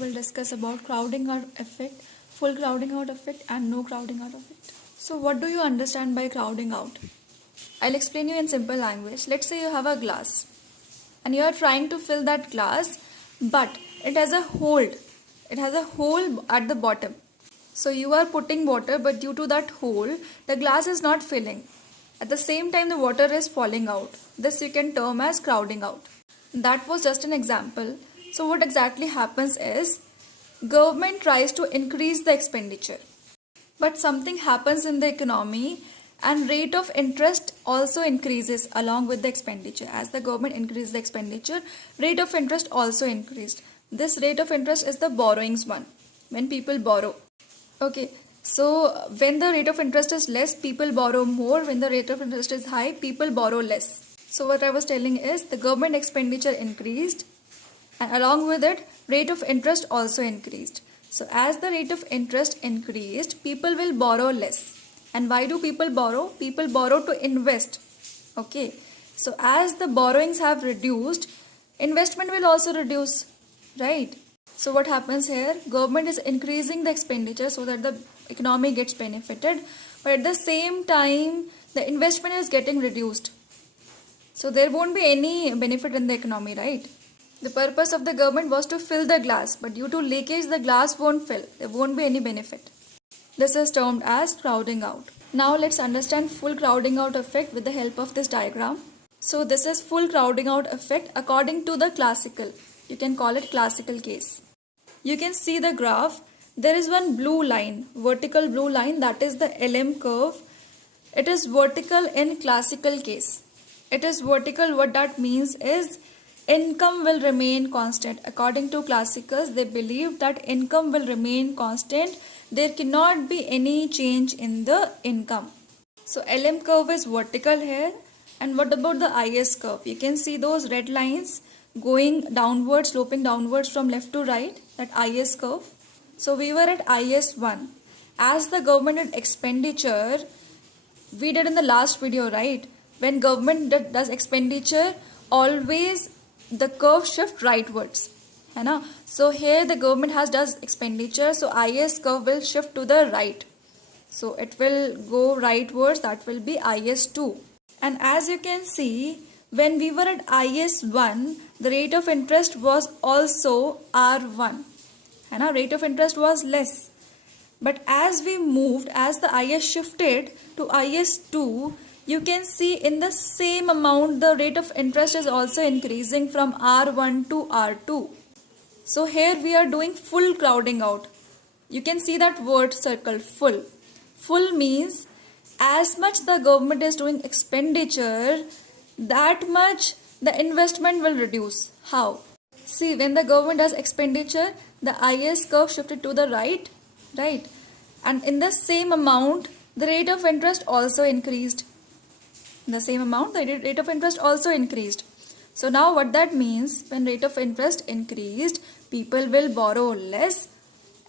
will discuss about crowding out effect, full crowding out effect and no crowding out effect. So what do you understand by crowding out? I'll explain you in simple language. Let's say you have a glass and you are trying to fill that glass, but it has a hole. It has a hole at the bottom. So you are putting water, but due to that hole, the glass is not filling. At the same time, the water is falling out. This you can term as crowding out. That was just an example. So what exactly happens is, government tries to increase the expenditure, but something happens in the economy and rate of interest also increases along with the expenditure. As the government increased the expenditure, rate of interest also increased. This rate of interest is the borrowings one, when people borrow. Okay, so when the rate of interest is less, people borrow more. When the rate of interest is high, people borrow less. So what I was telling is, the government expenditure increased and along with it, rate of interest also increased. So as the rate of interest increased, people will borrow less. And why do people borrow? People borrow to invest. Okay, so as the borrowings have reduced, investment will also reduce, right? So what happens here? Government is increasing the expenditure so that the economy gets benefited, but at the same time, the investment is getting reduced. So there won't be any benefit in the economy, right? The purpose of the government was to fill the glass, but due to leakage, the glass won't fill. There won't be any benefit. This is termed as crowding out. Now let's understand full crowding out effect with the help of this diagram. So this is full crowding out effect according to the classical. You can call it classical case. You can see the graph. There is one blue line, vertical blue line, that is the LM curve. It is vertical in classical case. It is vertical. What that means is, income will remain constant. According to classicals, they believe that income will remain constant. There cannot be any change in the income. So LM curve is vertical here. And what about the IS curve? You can see those red lines going downwards, sloping downwards from left to right, that IS curve. So we were at IS1. As the government did expenditure, we did in the last video, right? When government does expenditure, always the curve shift rightwards. है ना? So here the government does expenditure, so IS curve will shift to the right. So it will go rightwards, that will be IS2. And as you can see, when we were at IS1, the rate of interest was also R1. है ना? Rate of interest was less. But as we moved, as the IS shifted to IS2, you can see in the same amount the rate of interest is also increasing from R1 to R2. So here we are doing full crowding out. You can see that word circled, full. Full means as much the government is doing expenditure, that much the investment will reduce. How? See, when the government does expenditure, the IS curve shifted to the right, right? And in the same amount, the rate of interest also increased. In the same amount, the rate of interest also increased. So now what that means, when rate of interest increased, people will borrow less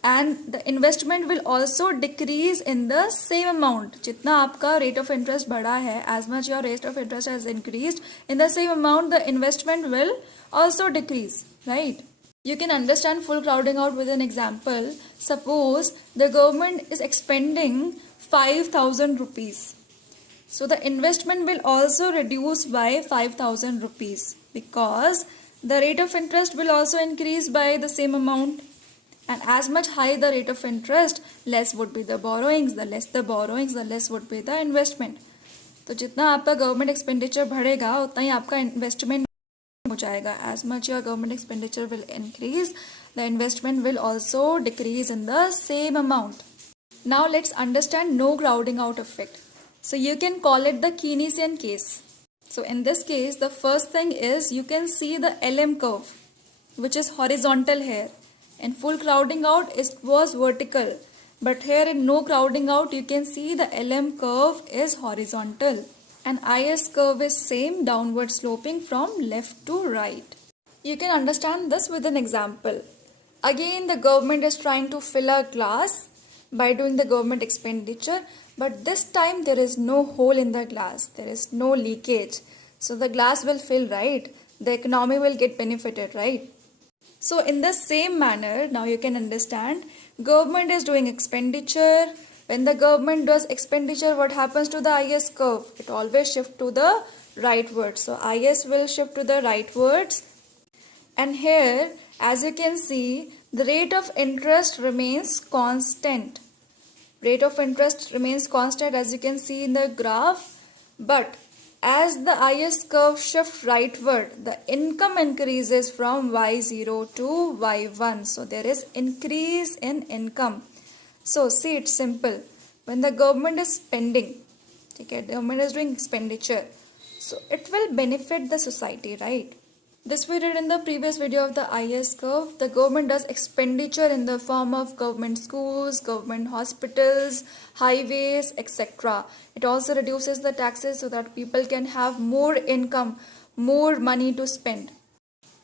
and the investment will also decrease in the same amount. जितना आपका rate of interest बढ़ा है, as much your rate of interest has increased, in the same amount the investment will also decrease, right? You can understand full crowding out with an example. Suppose the government is expending 5,000 rupees. So the investment will also reduce by 5,000 rupees because the rate of interest will also increase by the same amount. And as much high the rate of interest, less would be the borrowings. The less the borrowings, the less would be the investment. तो जितना आपका government expenditure बढ़ेगा, उतना ही आपका investment हो जाएगा. As much your government expenditure will increase, the investment will also decrease in the same amount. Now let's understand no crowding out effect. So you can call it the Keynesian case. So in this case, the first thing is, you can see the LM curve, which is horizontal here. In full crowding out, it was vertical. But here in no crowding out, you can see the LM curve is horizontal. And IS curve is same, downward sloping from left to right. You can understand this with an example. Again, the government is trying to fill a glass by doing the government expenditure, but this time there is no hole in the glass, there is no leakage, so the glass will fill, right? The economy will get benefited, right? So in the same manner, now you can understand, government is doing expenditure. When the government does expenditure, what happens to the IS curve? It always shifts to the rightwards. So IS will shift to the rightwards. And here, as you can see, the rate of interest remains constant. Rate of interest remains constant as you can see in the graph. But as the IS curve shifts rightward, the income increases from Y0 to Y1. So there is increase in income. So see, it's simple. When the government is spending, okay, the government is doing expenditure, so it will benefit the society, right? This we did in the previous video of the IS curve. The government does expenditure in the form of government schools, government hospitals, highways, etc. It also reduces the taxes so that people can have more income, more money to spend.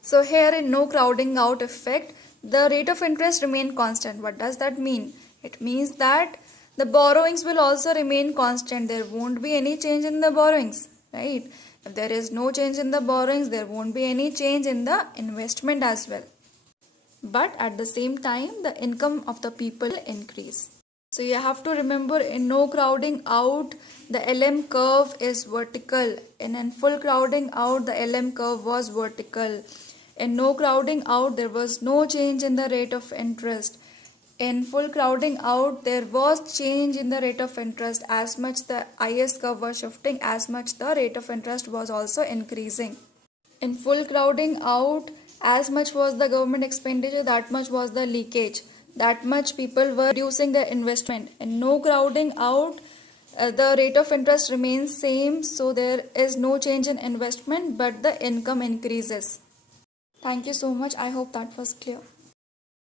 So here in no crowding out effect, the rate of interest remain constant. What does that mean? It means that the borrowings will also remain constant. There won't be any change in the borrowings, right? If there is no change in the borrowings, there won't be any change in the investment as well. But at the same time, the income of the people increase. So you have to remember, in no crowding out, the LM curve is vertical. And in full crowding out, the LM curve was vertical. In no crowding out, there was no change in the rate of interest. In full crowding out, there was change in the rate of interest. As much the IS curve was shifting, as much the rate of interest was also increasing. In full crowding out, as much was the government expenditure, that much was the leakage. That much people were reducing their investment. In no crowding out, the rate of interest remains same, so there is no change in investment, but the income increases. Thank you so much. I hope that was clear.